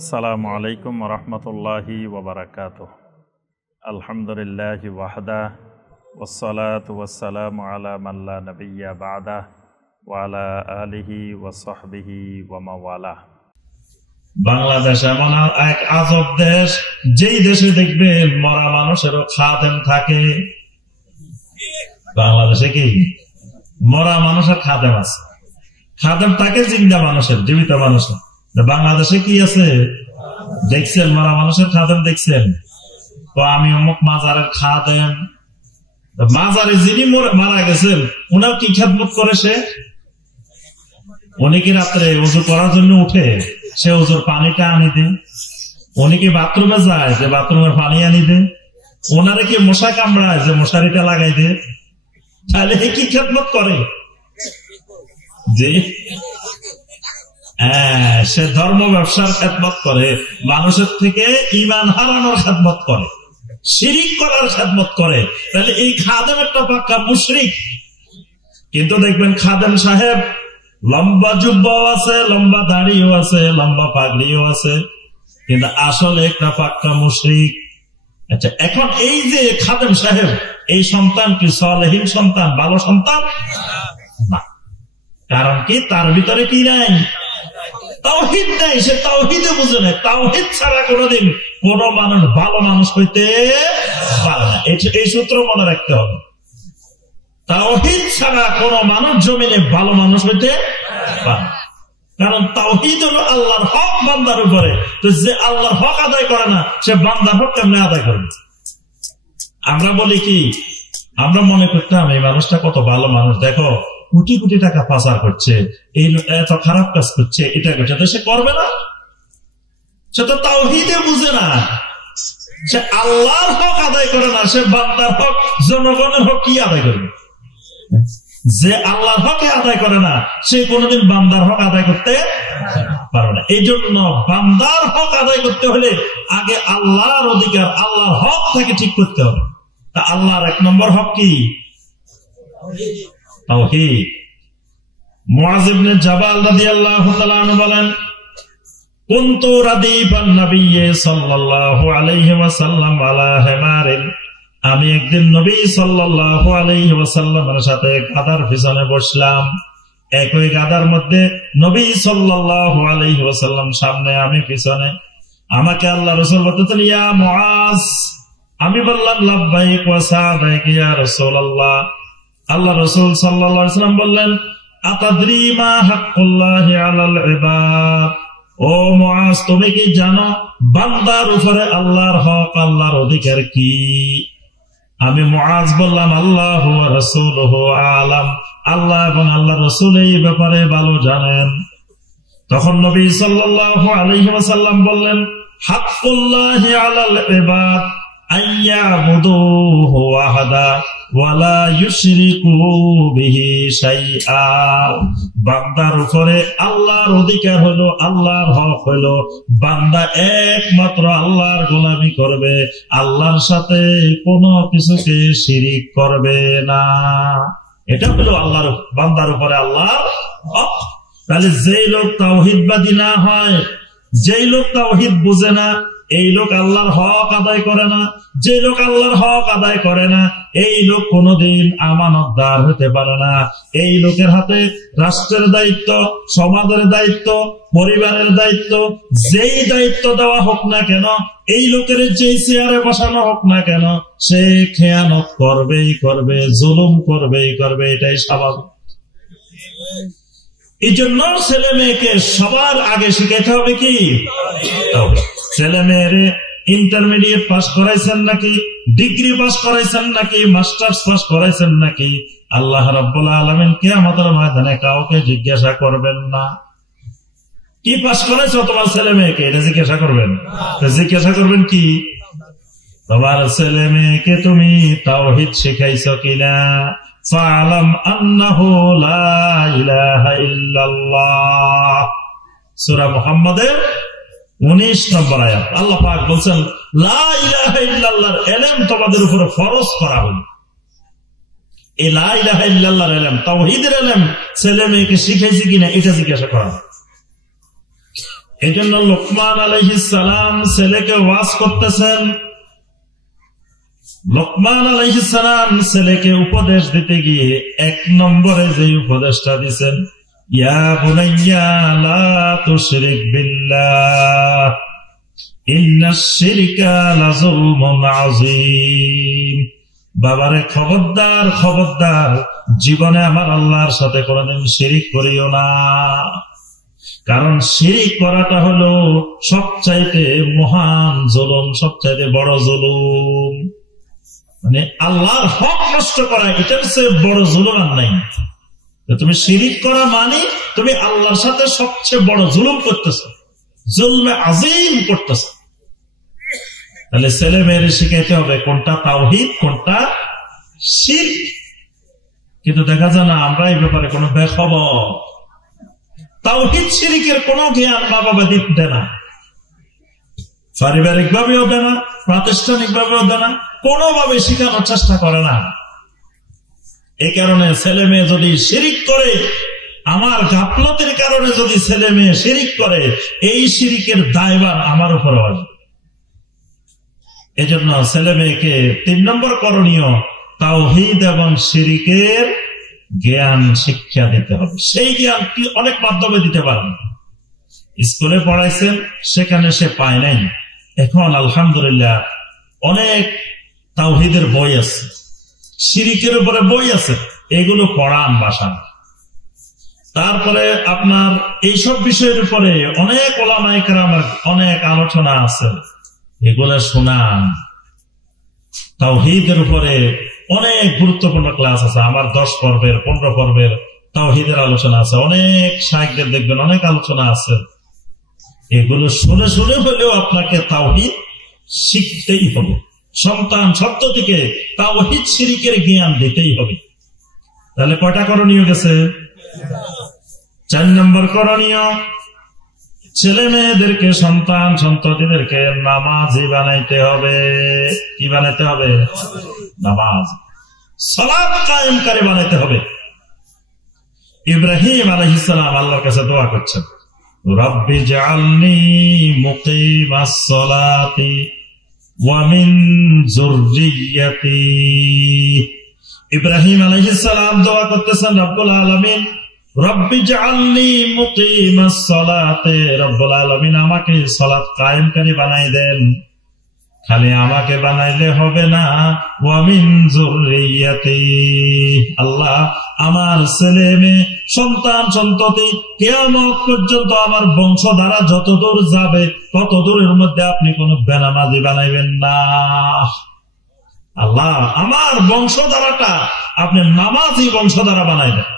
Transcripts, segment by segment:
আসসালামু আলাইকুম রহমতুল্লাহি ওয়াবারাকাতুহ। আলহামদুলিল্লাহি ওয়াহদা ওয়াসসালাতু ওয়াসসালামু আলা মান লা নাবিয়্যা বা'দা ওয়া আলা আলিহি ওয়া সাহবিহি ওয়া মাওয়ালা। বাংলাদেশ এমন এক আজব দেশ, যেই দেশে দেখবেন মরা মানুষেরও খাদেম থাকে। বাংলাদেশে কি মরা মানুষের খাদেম আছে? খাদেম থাকে জিন্দা মানুষের, জীবিত মানুষের। বাংলাদেশে কি আছে দেখছেন? মরা মানুষের খাদেম দেখছেন? তো আমি অমুক মাজারের খাদেম। মাজারে যিনি মারা গেছেন উনার কি খেদমত করে সে? উনি কি রাত্রে ওযু করার জন্য উঠে সে ওযুর পানিটা আনি দে? উনি কি বাথরুমে যায় যে বাথরুমের পানি আনি দে? ওনারে কি মশা কামড়ায় যে মশারিটা লাগাই দে? তাহলে কি খেদমত করে? যে সে ধর্ম ব্যবসার খেদমত করে, মানুষের থেকে ঈমান হারানোর খেদমত করে, শিরিক করার খেদমত করে। তাহলে এই খাদেম একটা পাক্কা মুশরিক। কিন্তু দেখবেন খাদেম সাহেব লম্বা জুব্বাও আছে, লম্বা দাড়িও আছে, লম্বা পাগড়িও আছে, কিন্তু আসলে একটা পাক্কা মুশরিক। আচ্ছা, এখন এই যে খাদেম সাহেব, এই সন্তান কি সালেহীন সন্তান, ভালো সন্তান না? কারণ কি তার ভিতরে কি নাই? তাওহীদ নাই। সে তাওহীদও বুঝে না। তাওহীদ ছাড়া কোনোদিন কোন মানুষ ভালো মানুষ হইতে পারে না। এই সূত্র মনে রাখতে হবে। তাওহীদ ছাড়া কোন মানুষ জমিনে ভালো মানুষ হইতে পারে না। কারণ তাওহীদ হলো আল্লাহর হক বান্দার উপরে। তো যে আল্লাহর হক আদায় করে না, সে বান্দার হক কেমনে আদায় করবে? আমরা বলি কি, আমরা মনে করতাম এই মানুষটা কত ভালো মানুষ, দেখো কোটি কোটি টাকা পাচার করছে, এই এত খারাপ কাজ করছে, এটা করছে, তো সে করবে না? সে তো তাওহীদে বুঝে না, সে আল্লাহর হক আদায় করে না, সে বান্দার হক, জনগণের হক কি আদায় করবে? যে আল্লাহর হক আদায় করে না, সে কোনোদিন বান্দার হক আদায় করতে পারবে না। এই জন্য বান্দার হক আদায় করতে হলে আগে আল্লাহর অধিকার, আল্লাহর হক তাকে ঠিক করতে হবে। তা আল্লাহর এক নম্বর হক কি? তাওহীদ। মুআয ইবনে জাবাল রাদিয়াল্লাহু তাআলা আনহু বলেন, কুনতু রাদিফান নবিয়্যি সাল্লাল্লাহু আলাইহি ওয়াসাল্লাম আলা হিমারিন। আমি একদিন নবী সাল্লাল্লাহু আলাইহি ওয়াসাল্লামের সাথে গাধার পিছনে বসলাম। একই গাধার মধ্যে নবী সাল্লাল্লাহু আলাইহি ওয়াসাল্লাম সামনে, আমি পিছনে। আমাকে আল্লাহ রাসূল বলতেন, ইয়া মুআয। আমি বললাম, লাব্বাইক ওয়া সা'দাইক ইয়া রাসূলুল্লাহ। আল্লাহ রাসূল সাল্লাল্লাহু আলাইহি ওয়াসাল্লাম বললেন, আতাদরি মা হাক্কুল্লাহি আলাল ইবাদ। ও মুআয, তুমি কি জানো বান্দার উপরে আল্লাহর হক, আল্লাহর অধিকার কি? আমি মুআয বললাম, আল্লাহু ওয়া রাসূলুহু আ'লাম। আল্লাহ এবং আল্লাহর রাসূল এই ব্যাপারে ভালো জানেন। তখন নবী সাল্লাল্লাহু আলাইহি ওয়াসাল্লাম বললেন, হাক্কুল্লাহি আলাল ইবাদ আইয়াবুদুহু ওয়াহদা ওয়ালা ইউশরিকু বিহি শাইআ। বান্দার উপরে আল্লাহর অধিকার হলো, আল্লাহর হক হলো, বান্দা একমাত্র আল্লাহর গোলামি করবে, আল্লাহর সাথে কোনো কিছুকে শিরিক করবে না। এটা হলো আল্লাহর, বান্দার উপরে আল্লাহর হক। তাহলে যেই লোক তাওহীদবাদী না হয়, যেই লোক তাওহীদ বুঝে না, এই লোক আল্লাহর হক আদায় করে না। যে লোক আল্লাহর হক আদায় করে না, এই লোক কোনদিন আমানতদার হতে পারে না। এই লোকের হাতে রাষ্ট্রের দায়িত্ব, সমাজের দায়িত্ব, পরিবারের দায়িত্ব, যেই দায়িত্ব দেওয়া হোক না কেন, এই লোকের যেই চেয়ারে বসানো হোক না কেন, সে খেয়ানত করবেই করবে, জুলুম করবেই করবে, এটাই স্বাভাবিক। এই জন্য ছেলে মেয়েকে সবার আগে শিখাইতে হবে কি? ছেলে মেয়েরে ইন্টারমিডিয়েট পাস করাইছেন নাকি, ডিগ্রি পাস করাইছেন নাকি, মাস্টার্স পাস করাইছেন নাকি, আল্লাহ রাব্বুল আলামিন কিয়ামতের ময়দানে কাউকে জিজ্ঞাসা করবেন না কি পাস করাইছো তোমার ছেলে মেয়েকে, এটা জিজ্ঞাসা করবেন। জিজ্ঞাসা করবেন কি, তোমার ছেলে মেয়েকে তুমি তাওহীদ শিখাইছো কিনা। ফা'লাম আন্নাহু লা ইলাহা ইল্লাল্লাহ, সূরা মুহাম্মাদের 19 নম্বর আয়াত। আল্লাহ পাক বলছেন, লা ইলাহা ইল্লাল্লাহর ইলম তোমাদের উপরে ফরজ করা হলো। এই লা ইলাহা ইল্লাল্লাহর ইলম, তাওহীদের ইলম ছেলে মেয়েকে শিখাইছে কিনা, এটা জিজ্ঞাসা করা। এই জন্য লোকমান আলাইহিস সালাম ছেলেকে ওয়াজ করতেছেন। লোকমান আলাইহিস সালাম ছেলেকে উপদেশ দিতে গিয়ে 1 নম্বরে যে উপদেশটা দিচ্ছেন, ইয়া বুনাইয়া লা তুশরিক বিল্লাহ ইন্নাশ শিরকা লাযুলমুন আযীম। বাবারে খবরদার, খবরদার, জীবনে আমার আল্লাহর সাথে কোনদিন শিরিক করিও না, কারণ শিরিক করাটা হলো সবচাইতে মহান জুলুম, সবচাইতে বড় জুলুম। মানে আল্লাহর হক নষ্ট করা, এটার চেয়ে বড় জুলুম আর নাই। তুমি শিরিক করা মানে তুমি আল্লাহর সাথে সবচেয়ে বড় জুলুম করতেছ, জুলমে আযীম করতেছ। তাহলে ছেলে মেয়েরে শিখাইতে হবে কোনটা তাওহীদ, কোনটা শিরক। কিন্তু দেখা যায় না, আমরা এই ব্যাপারে কোনো বেখবর। তাওহীদ শিরকের কোনো জ্ঞান মা বাবা দিতে না, পারিবারিক ভাবেও দেয় না, প্রাতিষ্ঠানিক ভাবেও দেয় না, কোনোভাবে শেখানোর চেষ্টা করে না। এই কারণে ছেলে মেয়ে যদি শিরিক করে, আমার গাফলতের কারণে যদি ছেলে মেয়ে শিরিক করে, এই শিরিকের দায়ভার আমার উপরে আসবে। এই জন্য ছেলে মেয়েকে 3 নম্বর করণীয় তাওহীদ এবং শিরিকের জ্ঞান শিক্ষা দিতে হবে। সেই জ্ঞান কি অনেক মাধ্যমে দিতে পারেন। স্কুলে পড়াইছেন, সেখানে সে পায় নাই, এখন আলহামদুলিল্লাহ অনেক তাওহীদের বই আছে, শিরিকের উপরে বই আছে, এগুলো পড়ান বাসায়। তারপরে আপনার এইসব বিষয়ের উপরে অনেক উলামায়ে কেরামের অনেক আলোচনা আছে, এগুলো শোনান। তাওহীদের উপরে অনেক গুরুত্বপূর্ণ ক্লাস আছে, আমার 10 পর্বের 15 পর্বের তাওহীদের আলোচনা আছে, অনেক শাইখদের দেখবেন অনেক আলোচনা আছে। এগুলো শুনে শুনে হলেও আপনাকে তাওহীদ শিখতেই হবে। সন্তান শব্দ থেকে তাওহীদ শিরিকের জ্ঞান দিতেই হবে। তাহলে কয়টা করণীয় গেছে? 4 নম্বর করণীয়, ছেলে মেয়েদেরকে, সন্তান সন্ততিদেরকে নামাজি বানাইতে হবে। কি বানাইতে হবে? নামাজ, সালাত কায়েমকারী বানাইতে হবে। ইব্রাহিম আলাইহিস সালাম আল্লাহর কাছে দোয়া করছেন, রব্বি জাআলনি মুকিমাস সালাতি ওয়া মিন যুররিয়্যাতি। ইব্রাহিম আলাইহিস সালাম দোয়া করতেছেন, রব্বুল আলামিন রব্বি জাআলনি মুকিমাস সালাতে, রব্বুল আলামিন আমাকে সালাত কায়েমকারী বানাই দেন। খালি আমাকে বানাইলে হবে না, ওয়া মিন যুররিয়্যাতি, আল্লাহ আমার ছেলে মেয়ে, সন্তান সন্ততি কিয়ামত পর্যন্ত আমার বংশধারা যতদূর যাবে তত দূরের মধ্যে আপনি কোন বেনামাজি বানাইবেন না। আল্লাহ আমার বংশধারাটা আপনি নামাজি বংশধারা বানাইবেন।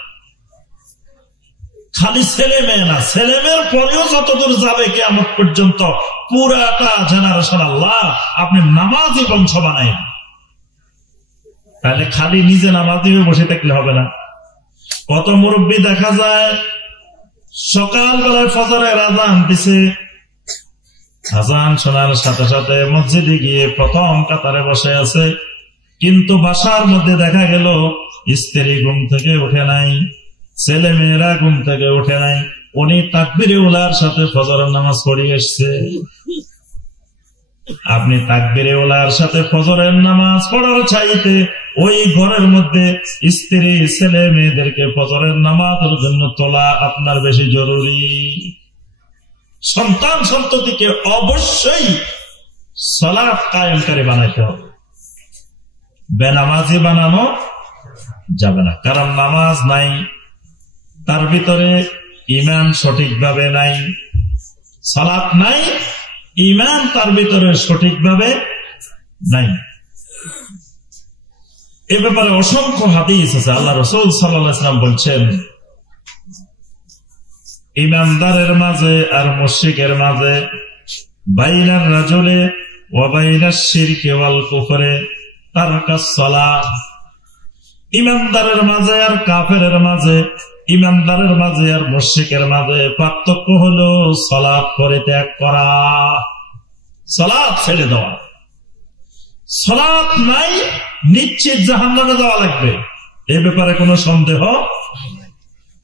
খালি ছেলে মেয়ে না, ছেলে মেয়ের পরেও যতদূর যাবে কিয়ামত পর্যন্ত পুরাটা জেনারেশন আল্লাহ আপনি নামাজি বংশ বানাই। তাহলে খালি নিজে নামাজি হয়ে বসে থাকলে হবে না। কত মুরব্বী দেখা যায় সকালবেলায় ফজরের আযান দিছে, আযান শোনার সাথে সাথে মসজিদে গিয়ে প্রথম কাতারে বসে আছে, কিন্তু বাসার মধ্যে দেখা গেল স্ত্রী ঘুম থেকে উঠে নাই, ছেলে মেয়েরা ঘুম থেকে উঠে নাই, উনি তাকবীরে উলার সাথে ফজরের নামাজ পড়িয়ে এসছে। আপনি তাকবীরে উলার সাথে ফজরের নামাজ পড়ার চাইতে ওই ঘরের মধ্যে স্ত্রী ছেলে মেয়েদেরকে ফজরের নামাজের জন্য তোলা আপনার বেশি জরুরি। সন্তান সন্ততিকে অবশ্যই সালাত কায়েমকারী বানাইতে হবে, বেনামাজি বানানো যাবে না। কারণ নামাজ নাই, তার ভিতরে ঈমান সঠিকভাবে নাই, সালাত নাই, ঈমান তার ভিতরে সঠিকভাবে নাই। এ ব্যাপারে অসংখ্য হাদিস আছে। আল্লাহ রাসূল সাল্লাল্লাহু আলাইহি ওয়াসাল্লাম বলছেন, ঈমানদারের মাঝে আর মুশরিকের মাঝে বাইনার রাজুলে ওয়া বাইনাশ শিরকি ওয়াল কুফরে তারকাস সালাত। ঈমানদারের মাঝে আর কাফেরের মাঝে, ঈমানদারের মাঝে আর মুশরিকের মাঝে পার্থক্য হলো সালাত পরিত্যাগ করা, সালাত ছেড়ে দেওয়া। সালাত নাই, নিশ্চিত জাহান্নামে যাওয়া লাগবে, এ ব্যাপারে কোনো সন্দেহ।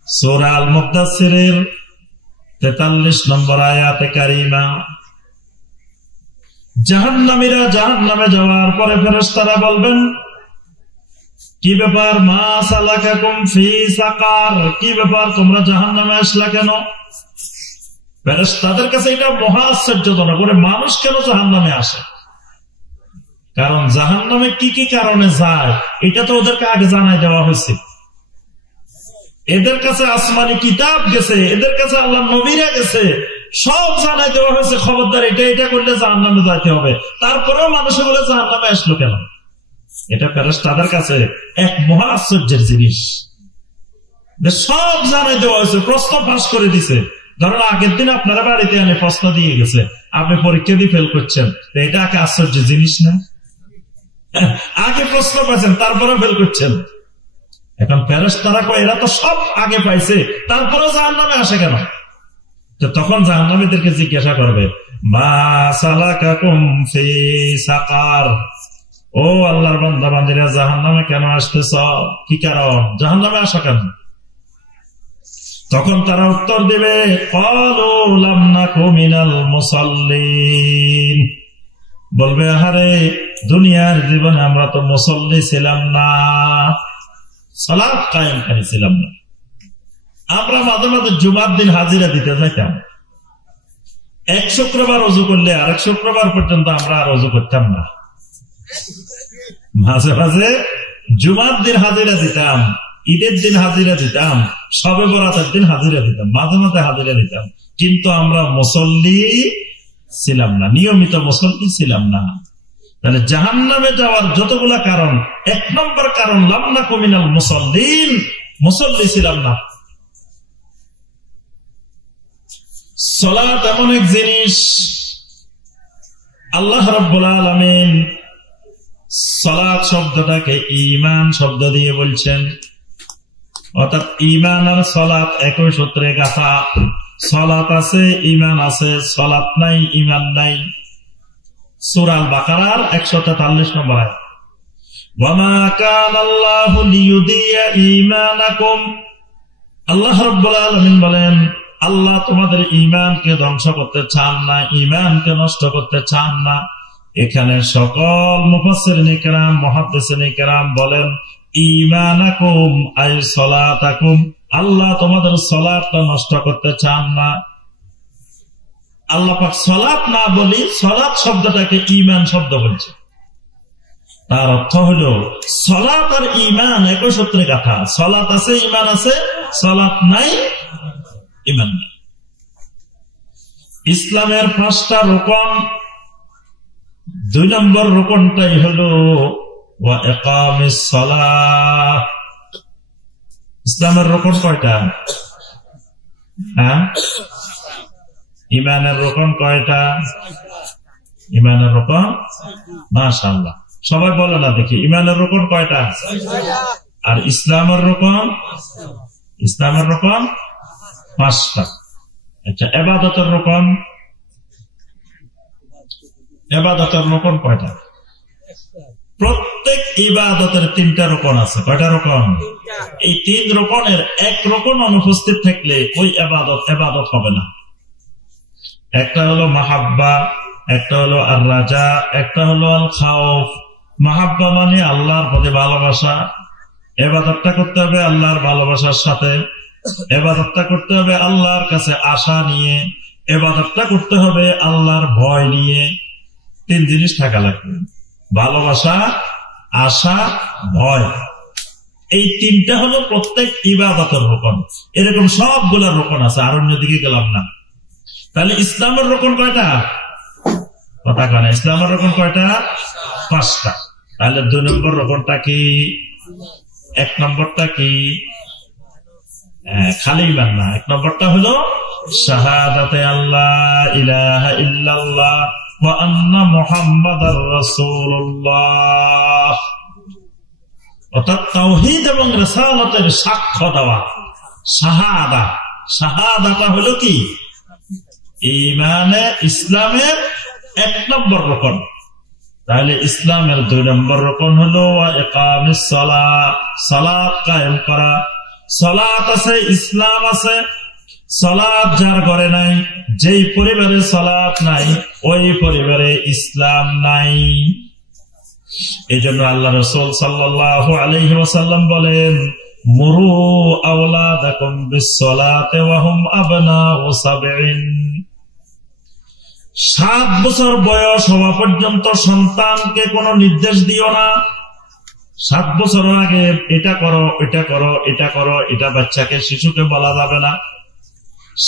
সূরা আল মুদাসসিরের 43 নম্বর আয়াতে কারিমা। জাহান্নামীরা জাহান্নামে যাওয়ার পরে ফেরেশতারা বলবেন, কি ব্যাপার, মা সালাকাকুম ফি সাকার, কি ব্যাপার তোমরা জাহান্নামে আসলা কেন? ফেরেশতাদের কাছে এটা মহা আশ্চর্যজনক, মানুষ কেন জাহান্নামে আসে? কারণ জাহান্নামে কি কি কারণে যায় এটা তো ওদেরকে আগে জানাই দেওয়া হয়েছে। এদের কাছে আসমানি কিতাব গেছে, এদের কাছে আল্লাহ নবীরা গেছে, সব জানাই দেওয়া হয়েছে, খবরদার এটা এটা করলে জাহান্নামে যাইতে হবে। তারপরেও মানুষে বলে জাহান্নামে আসলো কেন? এটা ফেরেশতাদের কাছে এক মহা আশ্চর্যের জিনিস। সব জানাই দেওয়া হয়েছে, প্রশ্ন ফাঁস করে দিছে। ধরেন আগের দিন আপনারা বাড়িতে এনে প্রশ্ন দিয়ে গেছে, আপনি পরীক্ষা দিয়ে ফেল করছেন, এটা একটা আশ্চর্য জিনিস না? আগে প্রশ্ন পাইছেন তারপরে ফেল করছেন। এখন ফেরেশতারা কয় এরা তো সব আগে পাইছে, তারপরে জাহান্নামে আসে কেন? তখন জাহান্নামীদেরকে জিজ্ঞাসা করবে, মা সালাকাকুম ফি সাকার, ও আল্লাহর বান্দা বান্দীরা জাহান্নামে কেন আসতেছ? কি কারণ, জাহান্নামে আসা কেন? তখন তারা উত্তর দিবে, ক্বালু লাম নাকু মিনাল মুসাল্লিন, বলবে আরে দুনিয়ার জীবনে আমরা তো মুসল্লি ছিলাম না, সালাত কায়েমকারী ছিলাম না, আমরা মাঝে মাঝে জুমার দিন হাজিরা দিতে যাইতাম, এক শুক্রবার অজু করলে আরেক শুক্রবার পর্যন্ত আমরা আর অজু করতাম না, মাঝে মাঝে জুমার দিন হাজিরা দিতাম, ঈদের দিন হাজিরা দিতাম, শবে বরাতের দিন হাজিরা দিতাম, মাঝে মাঝে হাজিরা দিতাম, কিন্তু আমরা মুসল্লি ছিলাম না, নিয়মিত মুসল্লি ছিলাম না। তাহলে জাহান্নামে যাওয়ার যতগুলা কারণ, 1 নম্বর কারণ লাম নাকু মিনাল মুসাল্লিন, মুসল্লি ছিলাম না। সালাত এমন এক জিনিস, আল্লাহ রাব্বুল আলামিন সালাত শব্দটাকে ঈমান শব্দ দিয়ে বলছেন, অর্থাৎ ঈমান আর সালাত একই সূত্রে গাঁথা। সালাত আছে, ঈমান আছে, সালাত নাই, ঈমান নাই। সূরা আল বাকারার 143 নম্বর আয়াত। ওয়া মা কানা আল্লাহু লিইউদিয়া ঈমানাকুম, আল্লাহ রাব্বুল আলামিন বলেন আল্লাহ তোমাদের ঈমানকে ধ্বংস করতে চান না, ঈমানকে নষ্ট করতে চান না। এখানে সকল মুফাসসিরিন কিরাম, মুহাদ্দিসিন কিরাম বলেন ঈমানাকুম আই সালাতাকুম, আল্লাহ তোমাদের সালাতটা নষ্ট করতে চান না। আল্লাহ পাক সালাত না বলি সালাত শব্দটাকে ঈমান শব্দ বলছে। তার অর্থ হলো সালাত আর ঈমান একই সূত্রে গাঁথা। সালাত আছে, ঈমান আছে, সালাত নাই, ঈমান নাই। ইসলামের 5টা রুকন, 2 নম্বর রুকনটাই হলো ওয়া ইকামিস সালাহ। ইসলামের রুকন কয়টা? হ্যাঁ, ঈমানের রুকন কয়টা? ঈমানের রুকন, মাশাআল্লাহ, সবাই বলে না দেখি, ঈমানের রুকন কয়টা? আর ইসলামের রুকন? ইসলামের রুকন 5টা। আচ্ছা, ইবাদতের রুকন? ইবাদতের রুকন কয়টা? প্রত্যেক ইবাদতের 3টা রুকন আছে। কয়টা রুকন? এই 3 রুকনের এক রুকন অনুপস্থিত থাকলে ওই ইবাদত হবে না। একটা হলো মাহাব্বা, একটা হলো আর রাজা, একটা হলো আল খাউফ। মাহাব্বা মানে আল্লাহর প্রতি ভালোবাসা, ইবাদতটা করতে হবে আল্লাহর ভালোবাসার সাথে, ইবাদতটা করতে হবে আল্লাহর কাছে আশা নিয়ে, ইবাদতটা করতে হবে আল্লাহর ভয় নিয়ে। 3 জিনিস থাকা লাগবে, ভালোবাসা, আশা, ভয়। এই 3টা হলো প্রত্যেক ইবাদতের রুকন। এরকম সবগুলা রুকন আছে, আর অন্যদিকে গেলাম না। তাহলে ইসলামের রুকন কয়টা? কথা কয় না। ইসলামের রুকন কয়টা? 5টা। তাহলে 2 নম্বর রুকনটা কি? 1 নম্বরটা কি? খালি ঈমান না। 1 নম্বরটা হলো শাহাদাতে আল্লাহ ইলাহা ইল্লাল্লাহ ওয়া আন্না মুহাম্মাদার রাসূলুল্লাহ, অর্থাৎ তাওহীদ এবং রিসালাতের সাক্ষ্য দেওয়া। শাহাদাটা হলো কি? ঈমানে ইসলামের 1 নম্বর রুকন। তাহলে ইসলামের 2 নম্বর রুকন হলো ওয়া ইকামিস সালাহ, সালাত কায়েম করা। সালাত আছে, ইসলাম আছে, সালাত যার ঘরে নাই, যেই পরিবারে সালাত নাই ওই পরিবারে ইসলাম নাই। এই জন্য আল্লাহ রাসূল সাল্লাল্লাহু আলাইহি ওয়াসাল্লাম বলেন, মুরু আওলাদাকুম বিস-সালাতি ওয়া হুম আবনাউ সাবঈন। 7 বছর বয়স হওয়া পর্যন্ত সন্তানকে কোনো নির্দেশ দিও না। 7 বছর আগে এটা করো, এটা করো, এটা করো, এটা বাচ্চাকে, শিশুকে বলা যাবে না।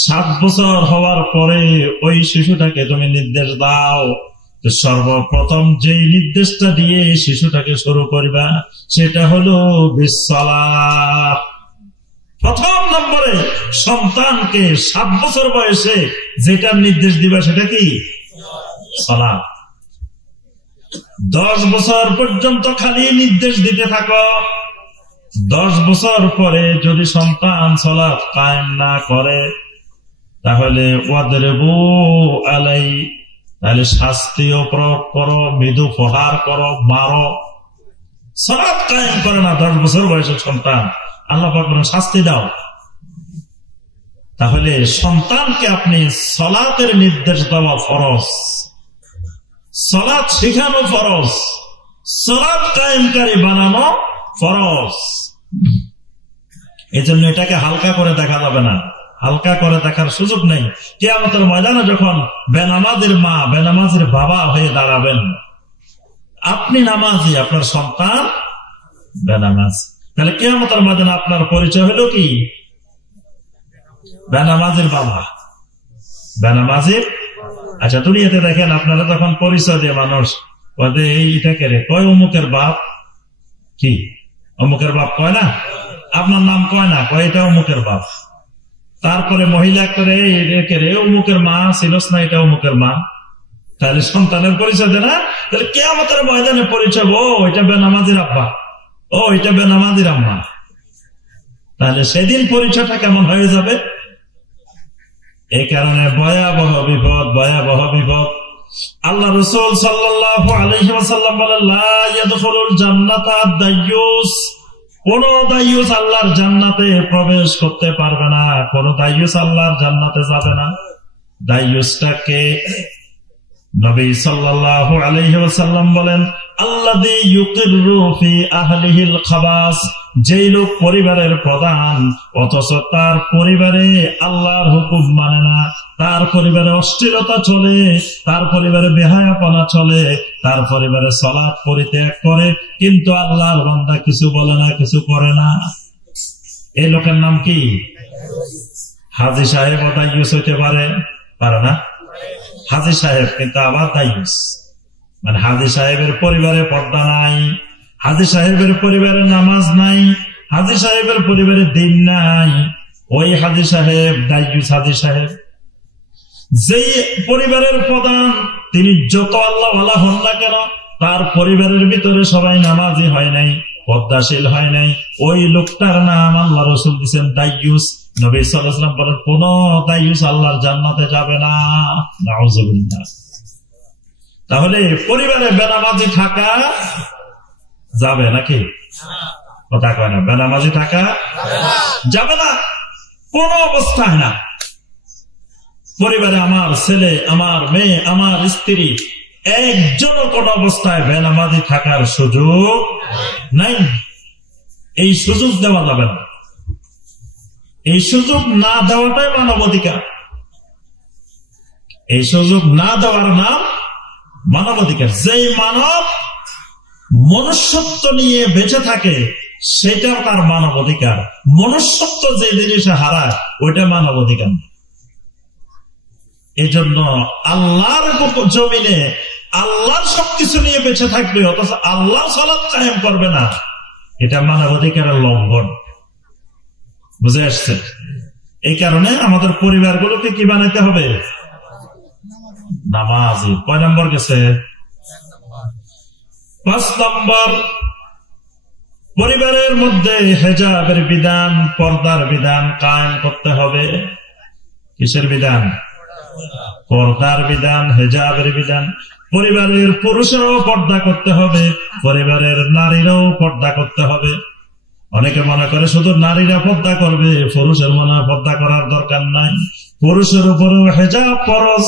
7 বছর হওয়ার পরে ওই শিশুটাকে তুমি নির্দেশ দাও। সর্বপ্রথম যেই নির্দেশটা দিয়ে শিশুটাকে শুরু করবা সেটা হলো বিসসালাহ। প্রথম নম্বরে সন্তানকে 7 বছর বয়সে যেটা নির্দেশ দিবা সেটা কি? সালাত। 10 বছর পর্যন্ত খালি নির্দেশ দিতে থাকো। 10 বছর পরে যদি সন্তান সালাত কায়েম না করে তাহলে ওয়াদরিবু আলাই, তাহলে শাস্তিও প্রয়োগ করো, মৃদু প্রহার করো, মারো। সালাত কায়েম করে না 10 বছর বয়সের সন্তান, আল্লাহ পাক বলেন শাস্তি দাও। তাহলে সন্তানকে আপনি সালাতের নির্দেশ দেওয়া ফরজ, সালাত শেখানো ফরজ, সালাত কায়েমকারী বানানো ফরজ। এই জন্য এটাকে হালকা করে দেখা যাবে না, হালকা করে দেখার সুযোগ নেই। কিয়ামতের ময়দানে যখন বেনামাজির মা বেনামাজির বাবা হয়ে দাঁড়াবেন, আপনি নামাজি, আপনার সন্তান বেনামাজ, তাহলে কিয়ামতের ময়দানে আপনার পরিচয় হলো কি? বেনামাজির বাবা, বেনামাজির। আচ্ছা, দুনিয়াতে দেখেন আপনারা তখন পরিচয় দিয়ে মানুষ এইটা কেড়ে কয় অমুকের বাপ, কি অমুকের বাপ কয় না, আপনার নাম কয় না, কয় এটা অমুকের বাপ। তারপরে মহিলা করে কেড়ে অমুকের মা ছিলস না, এটা অমুকের মা। তাহলে সন্তানের পরিচয় দেয় না, তাহলে কিয়ামতের ময়দানে পরিচয়, ও এটা বেনামাজির আব্বা, ও এটা বেনামাজির আম্মা। তাহলে সেদিন পরিচয়টা কেমন হয়ে যাবে? এই কারণে ভয়াবহ বিপদ, ভয়াবহ বিপদ। আল্লাহ রাসূল সাল্লাল্লাহু আলাইহি ওয়াসাল্লাম বলেন, লা ইয়াদখুলুল জান্নাতা দাইয়ুস। কোন দাইয়ুস আল্লাহর জান্নাতে প্রবেশ করতে পারবে না, কোন দাইয়ুস আল্লাহর জান্নাতে যাবে না। দাইয়ুসটাকে নবী সাল্লাল্লাহু আলাইহি ওয়াসাল্লাম বলেন, আল্লাযী ইউকিররু ফি আহলিহিল খাবাস। যেই লোক পরিবারের প্রধান অথচ তার পরিবারে আল্লাহর হুকুম মানে না, তার পরিবারে অশ্লীলতা চলে, তার পরিবারে বেহায়াপনা চলে, তার পরিবারে সালাত পরিত্যাগ করে, কিন্তু আল্লাহর বান্দা কিছু বলে না, কিছু করে না। এই লোকের নাম কি? হাজী সাহেব ও দাইয়ুস হইতে পারে না? হাজী সাহেব কিন্তু আবার দাইয়ুস, মানে হাজী সাহেবের পরিবারে পর্দা নাই, হাজী সাহেবের পরিবারে নামাজ নাই, হাজী সাহেবের পরিবারে দিন নাই, ওই হাজী সাহেব দাইয়ুস হাজী সাহেব। যেই পরিবারের প্রধান তিনি যত আল্লাহ ওয়ালা হন না কেন, তার পরিবারের ভিতরে সবাই নামাজি হয় নাই, পর্দাশীল হয় নাই, ওই লোকটার নাম আল্লাহ রাসূল দিয়েছেন দাইয়ুস। নবী সাল্লাল্লাহু আলাইহি ওয়াসাল্লাম বলেন, কোন দাইয়ুস আল্লাহর জান্নাতে যাবে না। নাউযুবিল্লাহ। তাহলে পরিবারে বেনামাজি থাকা যাবে নাকি? কথা কয় না, বেনামাজি থাকা যাবে না, কোন অবস্থায় না। পরিবারে আমার ছেলে, আমার মেয়ে, আমার স্ত্রী, একজনও কোন অবস্থায় বেনামাজি থাকার সুযোগ নাই। এই সুযোগ দেওয়া যাবে না। এই সুযোগ না দেওয়াটাই মানবাধিকার। এই সুযোগ না দেওয়ার নাম মানবাধিকার। যেই মানব মনুষ্যত্ব নিয়ে বেঁচে থাকে সেটা তার মানবাধিকার। মনুষ্যত্ব যে জিনিসে হারায় ওইটা মানবাধিকার। এই জন্য আল্লাহর জমিনে আল্লাহর সবকিছু নিয়ে বেঁচে থাকবে অথচ আল্লাহ সালাত কায়েম করবে না, এটা মানবাধিকারের লঙ্ঘন। বুঝে আসছে? এই কারণে আমাদের পরিবারগুলোকে কি বানাইতে হবে? নামাজি। কয় নম্বর গেছে? 5 নম্বর, পরিবারের মধ্যে হেজাবের বিধান, পর্দার বিধান কায়েম করতে হবে। কিসের বিধান? পর্দার বিধান, হেজাবের বিধান। পরিবারের পুরুষেরও পর্দা করতে হবে, পরিবারের নারীরাও পর্দা করতে হবে। অনেকে মনে করে শুধু নারীরা পর্দা করবে, পুরুষের মনে হয় পর্দা করার দরকার নাই। পুরুষের উপরেও হেজাব ফরজ,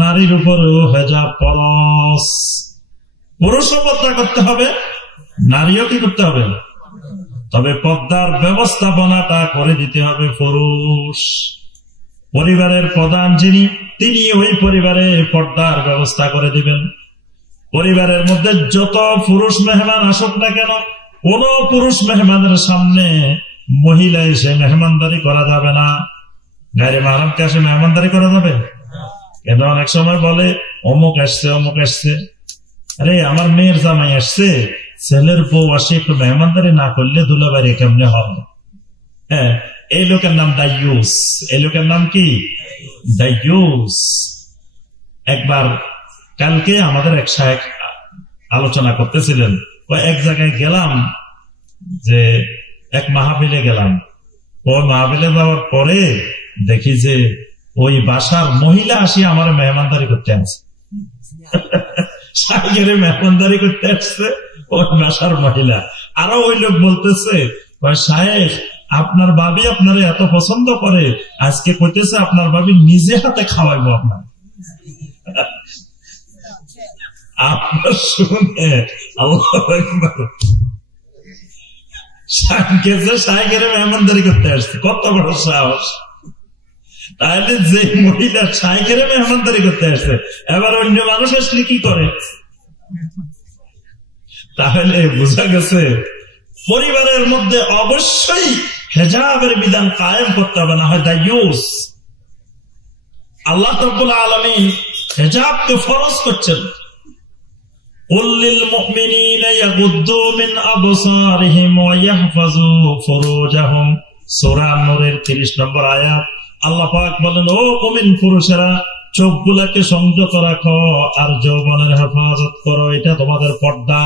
নারীর উপরেও হেজাব ফরজ। পুরুষও পর্দা করতে হবে, নারীও কি করতে হবে, তবে পর্দার ব্যবস্থাপনাটা করে দিতে হবে পুরুষ। পরিবারের প্রধান যিনি, তিনি ওই পরিবারে পর্দার ব্যবস্থা করে দিবেন। পরিবারের মধ্যে যত পুরুষ মেহমান আসুক না কেন, কোন পুরুষ মেহমানের সামনে মহিলা এসে মেহমানদারি করা যাবে না। গায়ে মাহরামকে এসে মেহমানদারি করা যাবে? কিন্তু অনেক সময় বলে অমুক আসছে, অমুক আসছে। আরে আমার মেয়ের জামাই আসছে, ছেলের বউ আসে, একটু মেহমানদারি না করলে দুলাবাড়ি কেমনে হবে? হ্যাঁ, এই লোকের নাম দাইয়ুস। এই লোকের নাম কি? দাইয়ুস। একবার কালকে আমাদের এক শায়েখ আলোচনা করতেছিলেন, এক জায়গায় গেলাম, যে এক মাহফিলে গেলাম। ওই মাহফিলে যাওয়ার পরে দেখি যে ওই বাসার মহিলা আসি আমার মেহমানদারি করতে আসছে। শায়েখের মেহমানদারি করতে আসছে ওই বাসার মহিলা। আরো ওই লোক বলতেছে, শায়েখ আপনার ভাবি আপনারে এত পছন্দ করে, আজকে কইতেছে আপনার ভাবি নিজে হাতে খাওয়াইবো আপনার। আপনার শুনে আল্লাহু আকবার, শায়েখের মেহমানদারি করতে আসছে, কত বড় সাহস! তাহলে যে মহিলা শায়েখের মেহমানদারি করতে আসছে, এবার অন্য মানুষ আসলে কি করে? তাহলে বোঝা গেছে পরিবারের মধ্যে অবশ্যই হেজাবের বিধান কায়েম করতে হবে, না হয় দাইয়ুস। আল্লাহ রাব্বুল আলামিন হেজাবকে ফরজ করছেন। কুল লিল মুমিনিনা ইয়াগুদ্দু মিন আবসারিহিম ওয়া ইয়াহফাযু ফুরুজাহুম, সূরা নূরের 30 নম্বর আয়াত। আল্লাহ পাক বলেন, ও মুমিন পুরুষেরা, চোখগুলাকে সংযত রাখো আর যৌবনের হেফাজত করো, এটা তোমাদের পর্দা।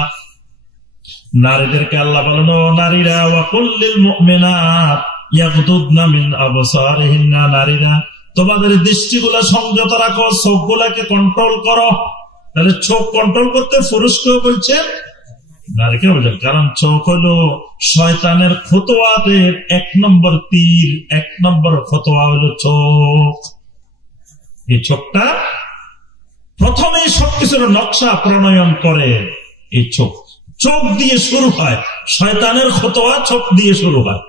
নারীদেরকে আল্লাহ বলেন, ও নারীরা, ওয়া কুল লিল মুমিনাত ইয়াগুদ্দুনা মিন আবসারিহিন্না, নারীরা তোমাদের দৃষ্টিগুলা সংযত রাখো, চোখগুলাকে কন্ট্রোল করো। তাহলে চোখ কন্ট্রোল করতে পুরুষকেও বলছেন, নারীকে বলছেন, কারণ চোখ হলো শয়তানের ফতোয়াদের 1 নম্বর তীর, 1 নম্বর ফতোয়া হলো চোখ। এই চোখটা প্রথমেই সবকিছুর নকশা প্রণয়ন করে। এই চোখ, চোখ দিয়ে শুরু হয়, শয়তানের ফতোয়া চোখ দিয়ে শুরু হয়।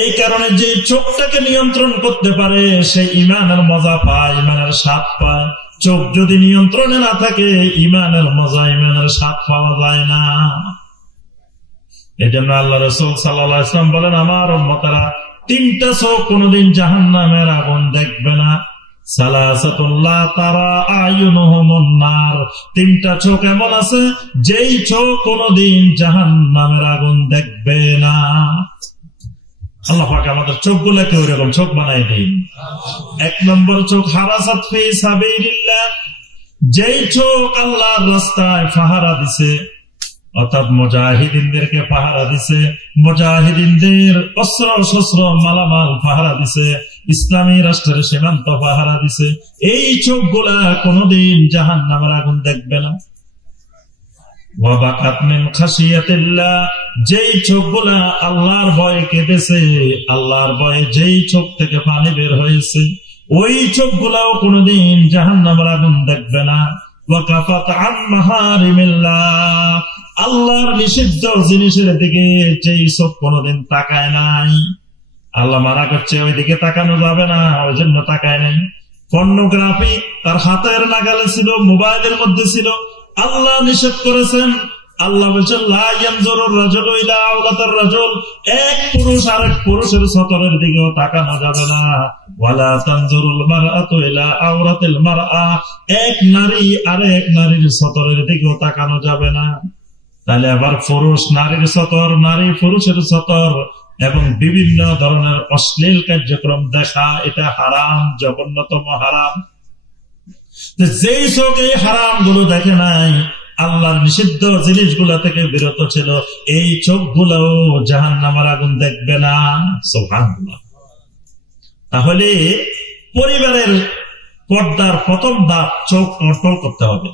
এই কারণে যে চোখটাকে নিয়ন্ত্রণ করতে পারে সে ইমানের মজা পায়, ইমানের স্বাদ পায়। চোখ যদি নিয়ন্ত্রণে না থাকে, ইমানের মজা, ইমানের স্বাদ পাওয়া যায় না। এই জন্য আল্লাহ রাসূল সাল্লাল্লাহু আলাইহি ওয়াসাল্লাম বলেন, আমার উম্মতেরা 3টা চোখ কোনদিন জাহান্নামের আগুন দেখবে না। সালাসাতুল লা তারা আয়ুনুহুমুন নার, 3টা চোখ এমন আছে যেই চোখ কোনদিন জাহান্নামের আগুন দেখবে না। আল্লাহ পাক আমাদের চোখগুলোকে ওইরকম চোখ বানাই দিন। 1 নম্বর চোখ হারাসাত ফি সাবিলিল্লাহ, যেই চোখ আল্লাহর রাস্তায় পাহারা দিছে, অর্থাৎ মুজাহিদিনদেরকে পাহারা দিছে, মুজাহিদিনদের অস্ত্র শস্ত্র মালামাল পাহারা দিছে, ইসলামী রাষ্ট্রের সীমান্ত পাহারা দিছে, এই চোখগুলা কোনদিন জাহান্নামের আগুন দেখবে না। যেই চোখগুলা আল্লাহর ভয়ে কেঁদেছে, আল্লাহর ভয়ে যেই চোখ থেকে পানি বের হয়েছে, ওই চোখগুলাও কোনদিন জাহান্নামের আগুন দেখবে না। আল্লাহর নিষিদ্ধ জিনিসের দিকে যেই চোখ কোনদিন তাকায় নাই, আল্লাহ মানা করছে ওই দিকে তাকানো যাবে না, ওই জন্য তাকায় নাই। পর্নোগ্রাফি তার হাতের নাগালে ছিল, মোবাইলের মধ্যে ছিল, আল্লাহ নিষেধ করেছেন। আল্লাহ বলছেন, লা ইয়ানজুরুর রাজুলু ইলা আওরাতির রাজুল, এক পুরুষ আরেক পুরুষের সতরের দিকেও তাকানো যাবে না। ওয়ালা তানজুরুল মারআতু ইলা আওরাতিল মারআ, এক নারী আরেক নারীর সতরের দিকেও তাকানো যাবে না। তাহলে আবার পুরুষ নারীর সতর, নারী পুরুষের সতর এবং বিভিন্ন ধরনের অশ্লীল কার্যক্রম দেখা, এটা হারাম, জঘন্যতম হারাম। যেই চোখ এই হারাম গুলো দেখে নাই, আল্লাহর নিষিদ্ধ জিনিসগুলা থেকে বিরত ছিল, এই চোখগুলোও জাহান্নামের আগুন দেখবে না। সুবহানাল্লাহ। তাহলে পরিবারের পর্দার প্রথম ধাপ চোখ কন্ট্রোল করতে হবে।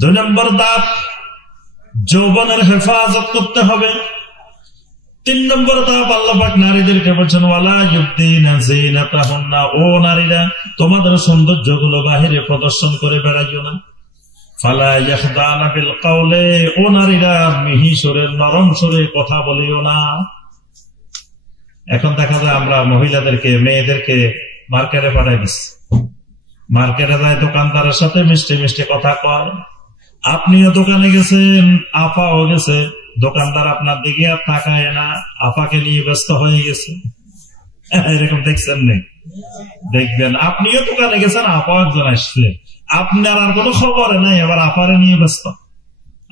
2 নম্বর ধাপ যৌবনের হেফাজত করতে হবে। 3 নম্বর ধাপ আল্লাহ পাক নারীদেরকে বলছেন ওয়ালা ইউবদিনা যিনাতাহুন্না, ও নারীরা তোমাদের সৌন্দর্যগুলো বাহিরে প্রদর্শন করে বেড়াইও না। ফালা ইয়াখদানা বিল কাওলে, ও নারীরা মিহি সুরে নরম সুরে কথা বলিও না। এখন দেখা যায় আমরা মহিলাদেরকে মেয়েদেরকে মার্কেটে পাঠাই দিচ্ছি, মার্কেটে যায় দোকানদারের সাথে মিষ্টি মিষ্টি কথা কয়। আপনিও দোকানে গেছেন, আপাও গেছে, দোকানদার আপনার দিকে আর তাকায় না, আপাকে নিয়ে ব্যস্ত হয়ে গেছে। এরকম দেখছেন না? দেখবেন আপনিও দোকানে গেছেন, আপা একজন আসছে, আপনার আর কোনো খবর নাই, এবার আপারে নিয়ে ব্যস্ত।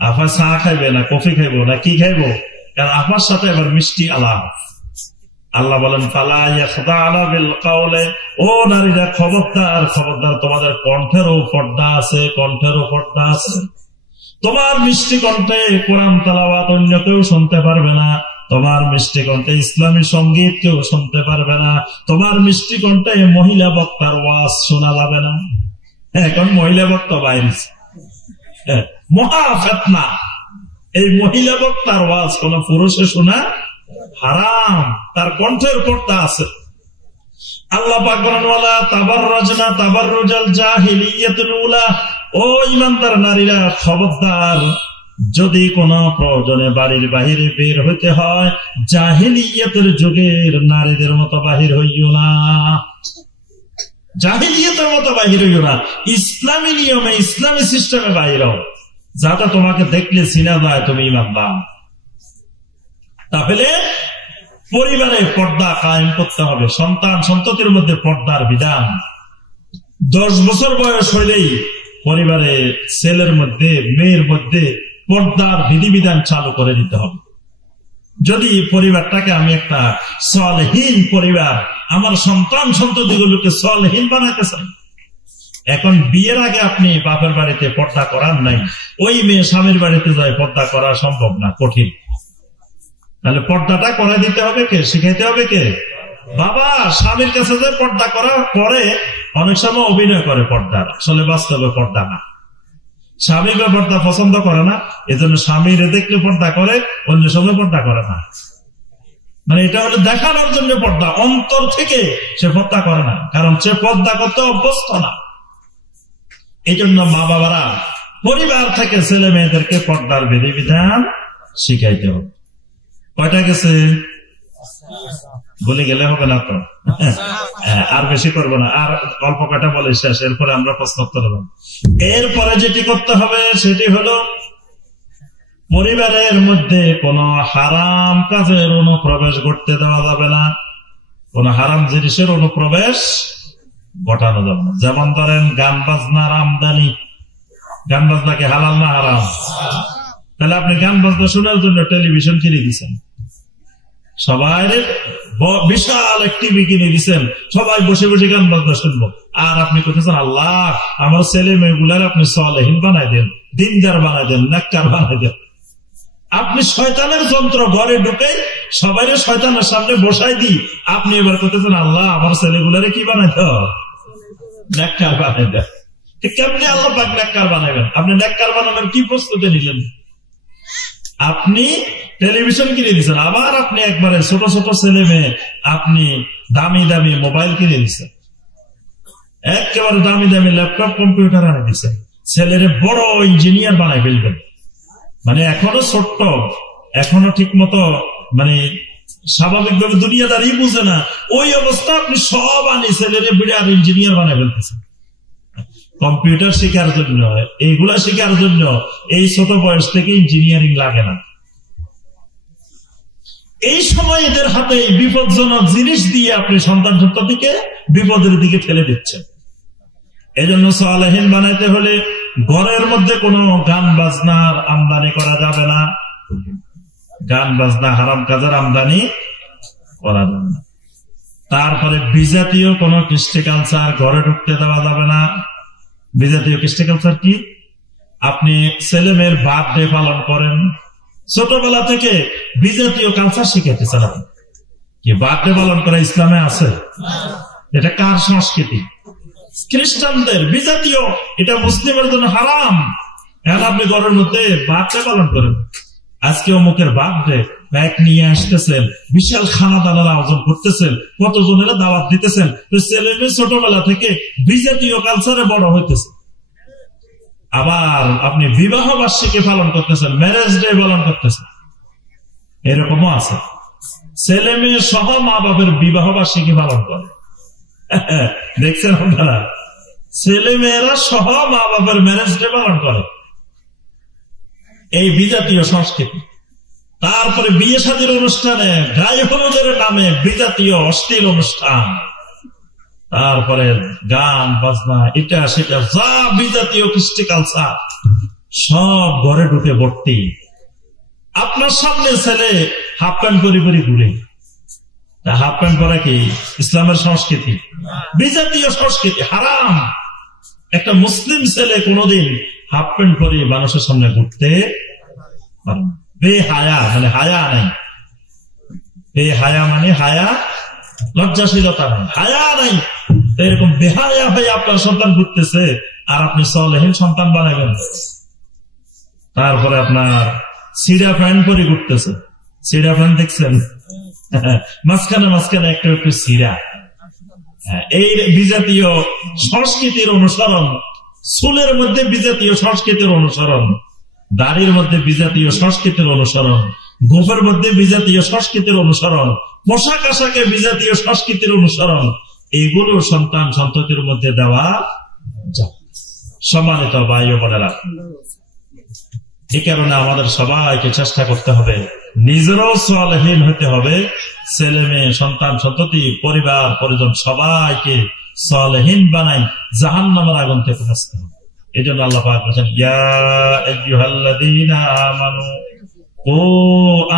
আপা চা খাইবে না কফি খাইবো না কি খাইবো, কারণ আপার সাথে এবার মিষ্টি আলাপ। আল্লাহ বলেন ফালা ইয়াখদানা বিল কাওলে, ও নারীরা খবরদার খবরদার, তোমাদের কণ্ঠেরও পর্দা আছে, কণ্ঠেরও পর্দা আছে। তোমার মিষ্টি কণ্ঠে কোরআন তেলাওয়াত অন্য কেউ শুনতে পারবে না, তোমার মিষ্টি কণ্ঠে ইসলামী সঙ্গীত কেউ শুনতে পারবে না, তোমার মিষ্টি কণ্ঠে মহিলা বক্তার ওয়াজ শোনা যাবে না। এখন মহিলা বক্তা বাইরে মহা ফিতনা, এই মহিলা বক্তার ওয়াজ কোন পুরুষে শোনা হারাম, তার কণ্ঠের পর্দা আছে। আল্লাহ পাক বলেন ওয়ালা তাবাররাজনা তাবাররুজাল জাহিলিয়াতুল উলা, ও ঈমানদার নারীরা খবরদার, যদি কোন প্রয়োজনে বাড়ির বাহিরে বের হইতে হয় জাহিলিয়াতের যুগের নারীদের মতো বাহির হইও না, জাহিলিয়াতের মতো বাহির হইও না, ইসলামী নিয়মে ইসলামী সিস্টেমে বাহির হও, যাতে তোমাকে দেখলে চিনা যায় তুমি ঈমানদার। তাহলে পরিবারে পর্দা কায়েম করতে হবে, সন্তান সন্ততির মধ্যে পর্দার বিধান। 10 বছর বয়স হইলেই পরিবারে ছেলের মধ্যে মেয়ের মধ্যে পর্দার বিধিবিধান চালু করে দিতে হবে। যদি পরিবারটাকে আমি একটা সলহীন পরিবার, আমার সন্তান সন্ততিগুলোকে সলহীন বানাতে চাই, এখন বিয়ের আগে আপনি বাপের বাড়িতে পর্দা করার নাই, ওই মেয়ে স্বামীর বাড়িতে যায় পর্দা করা সম্ভব না, কঠিন। তাহলে পর্দাটা করে দিতে হবে কে, শিখাইতে হবে কে? বাবা। স্বামীর কাছে যে পর্দা করার পরে অনেক সময় অভিনয় করে পর্দার, আসলে বাস্তবে পর্দা না। স্বামী পর্দা পছন্দ করে না, এজন্য স্বামীরে দেখলে পর্দা করে, অন্য সময় পর্দা করে না। মানে এটা হলো দেখানোর জন্য পর্দা, অন্তর থেকে সে পর্দা করে না, কারণ সে পর্দা করতে অভ্যস্ত না। এই জন্য মা বাবারা পরিবার থেকে ছেলে মেয়েদেরকে পর্দার বিধিবিধান শিখাইতে হবে। কয়টা গেছে বলে গেলে হবে না তো, আর বেশি করবো না, আর অল্প কয়টা বলে শেষ, এরপরে আমরা প্রশ্ন উত্তর দেব। এরপরে যেটি করতে হবে সেটি হলো পরিবারের মধ্যে কোন হারাম কাজের অনুপ্রবেশ ঘটতে দেওয়া যাবে না, কোন হারাম জিনিসের অনুপ্রবেশ ঘটানো যাবে না। যেমন ধরেন গান বাজনার আমদানি, গান বাজনা কি হালাল না হারাম? তাহলে আপনি গান বাজনা শোনার জন্য টেলিভিশন কিনে দিচ্ছেন, সবাই বিশাল এক টিভি কিনে দিচ্ছেন, সবাই বসে বসে গান বাজনা শুনবো, আর আপনি করতেছেন আল্লাহ আমার ছেলে মেয়েগুলার আপনি সলেহীন বানাই দেন, দিনদার বানাই দেন, নেককার বানাই দেন। আপনি শয়তানের যন্ত্র ঘরে ঢুকে সবাই শয়তানের সামনে বসাই দিই, আপনি এবার করতেছেন আল্লাহ আমার ছেলেগুলারে কি বানাই দাও, নেককার বানাই দেন। কেমনি আল্লাহ পাক নেককার বানাবেন? আপনি নেককার বানাবেন কি প্রস্তুতি নিলেন? আপনি টেলিভিশন কিনে দিচ্ছেন, আবার আপনি একবারে ছোট ছোট ছেলে মেয়ে আপনি দামি দামি মোবাইল কিনে দিচ্ছেন, একেবারে দামি দামি ল্যাপটপ কম্পিউটার আনে দিচ্ছেন, ছেলেরে বড় ইঞ্জিনিয়ার বানাই ফেলবেন। মানে এখনো ছোট্ট, এখনো ঠিক মতো মানে স্বাভাবিকভাবে দুনিয়াদারি বুঝে না, ওই অবস্থা আপনি সব আনি ছেলেরে বিরাট ইঞ্জিনিয়ার বানাই ফেলতেছেন। কম্পিউটার শেখার জন্য, এইগুলা শেখার জন্য এই ছোট বয়স থেকে ইঞ্জিনিয়ারিং লাগে না। এই সময় এদের হাতে বিপজ্জনক জিনিস দিয়ে আপনি সন্তান সন্ততিকে বিপদের দিকে ঠেলে দিচ্ছেন। এই জন্য সালেহীন বানাইতে হলে ঘরের মধ্যে কোনো গান বাজনার আমদানি করা যাবে না, গান বাজনা হারাম কাজের আমদানি করা যাবে না। তারপরে বিজাতীয় কোন কৃষ্টি কালচার ঘরে ঢুকতে দেওয়া যাবে না। বিজাতীয় কৃষ্টি কালচার কি? আপনি ছেলে মেয়ের বার্থডে পালন করেন, ছোটবেলা থেকে বিজাতীয় কালচার শিখাইতেছেন আপনি, কি বার্থডে পালন করা ইসলামে আছে? এটা কার সংস্কৃতি? খ্রিস্টানদের বিজাতীয়, এটা মুসলিমের জন্য হারাম। এখন আপনি ঘরের মধ্যে বার্থডে পালন করেন, আজকে অমুকের বার্থডে, ব্যাগ নিয়ে আসতেছেন, বিশাল খানা দানার আয়োজন করতেছেন, কতজনের দাওয়াত দিতেছেন, তো ছেলে মেয়ে ছোটবেলা থেকে বিজাতীয় কালচারে বড় হইতেছে। আবার আপনি বিবাহ বার্ষিকী পালন করতেছেন, ম্যারেজ ডে পালন করতেছেন, এরকমও আছে। ছেলে মেয়ে সহ মা বাপের বিবাহ বার্ষিকী পালন করে, দেখছেন আপনারা? ছেলে মেয়েরা সহ মা বাপের ম্যারেজ ডে পালন করে, এই বিজাতীয় সংস্কৃতি। তারপরে বিয়ে শাদীর অনুষ্ঠানে গায়ে হলুদের নামে বিজাতীয় অশ্লীল অনুষ্ঠান, তারপরে গান বাজনা, এটা সেটা যা বিজাতীয় কৃষ্টি কালচার সব ঘরে ঢুকে ভর্তি। আপনার সামনে ছেলে হাফ প্যান্ট পরি পরি ঘুরে, হাফ প্যান্ট পরা কি ইসলামের সংস্কৃতি? বিজাতীয় সংস্কৃতি, হারাম। একটা মুসলিম ছেলে কোনোদিন হাফ প্যান্ট পরে মানুষের সামনে ঘুরতে পারে না। বেহায়া মানে হায়া নাই, বেহায়া মানে হায়া লজ্জাশীলতা নাই, হায়া নাই। এরকম বেহায়া ভাই আপনার সন্তান ঘুরতেছে, আর আপনি সলেহীন সন্তান বানাবেন। তারপরে আপনার সিডা প্যান্ট পরে ঘুরতেছে, সিডা প্যান্ট দেখছেন, মাঝখানে মাঝখানে একটা একটু সিডা। এই বিজাতীয় সংস্কৃতির অনুসরণ, চুলের মধ্যে বিজাতীয় সংস্কৃতির অনুসরণ, দাড়ির মধ্যে বিজাতীয় সংস্কৃতির অনুসরণ, গোফের মধ্যে বিজাতীয় সংস্কৃতির অনুসরণ, পোশাক আশাকে বিজাতীয় সংস্কৃতির অনুসরণ, এগুলো সন্তান সন্ততির মধ্যে দেওয়া যায়। সম্মানিত ভাই ও বোনেরা, এই কারণে আমাদের সবাইকে চেষ্টা করতে হবে, নিজেরও সালেহীন হতে হবে, ছেলে মেয়ে সন্তান সন্ততি পরিবার পরিজন সবাইকে সালেহীন বানাই জাহান্নামের আগুন থেকে বাঁচতে হবে। এই জন্য আল্লাহ পাক বলেছেন, ইয়া আইয়ুহাল্লাযীনা আমানু কু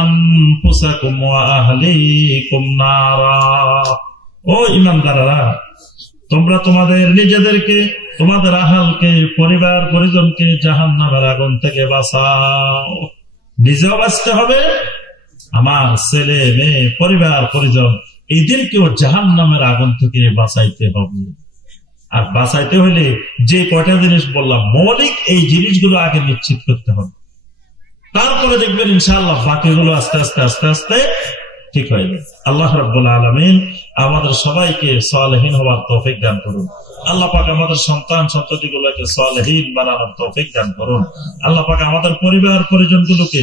আনফুসাকুম ওয়া আহলিকুম নারা। ও ঈমানদাররা, তোমরা তোমাদের নিজেদেরকে, তোমাদের আহলকে, পরিবার পরিজনকে জাহান্নামের আগুন থেকে বাঁচাও। নিজেও বাঁচতে হবে, আমার ছেলে মেয়ে পরিবার পরিজন এদেরকেও জাহান্নামের আগুন থেকে বাঁচাইতে হবে। আর বাঁচাইতে হলে যে কয়টা জিনিস বললাম মৌলিক, এই জিনিসগুলো আগে নিশ্চিত করতে হবে, তারপরে দেখবেন ইনশাআল্লাহ বাকিগুলো আস্তে আস্তে আস্তে আস্তে ঠিক হয়ে যাবে। আল্লাহ রাব্বুল আলামিন আমাদের সবাইকে সালেহীন হওয়ার তৌফিক দান করুন। আল্লাহ পাক আমাদের সন্তান সন্ততিগুলোকে সালেহীন বানানোর তৌফিক দান করুন। আল্লাহ পাক আমাদের পরিবার পরিজনগুলোকে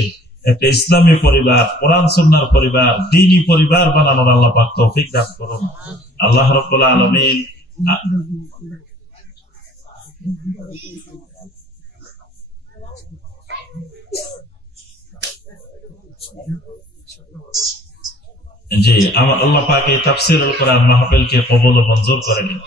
একটা ইসলামী পরিবার, কোরআন সুন্নাহর পরিবার, দ্বীনী পরিবার বানানোর আল্লাহ পাক তৌফিক দান করুন। আল্লাহ রাব্বুল আলামিন জি, আল্লাহ পাক এই তাফসীরুল কোরআন মাহফিলকে কবুল ও মঞ্জুর করে নিন।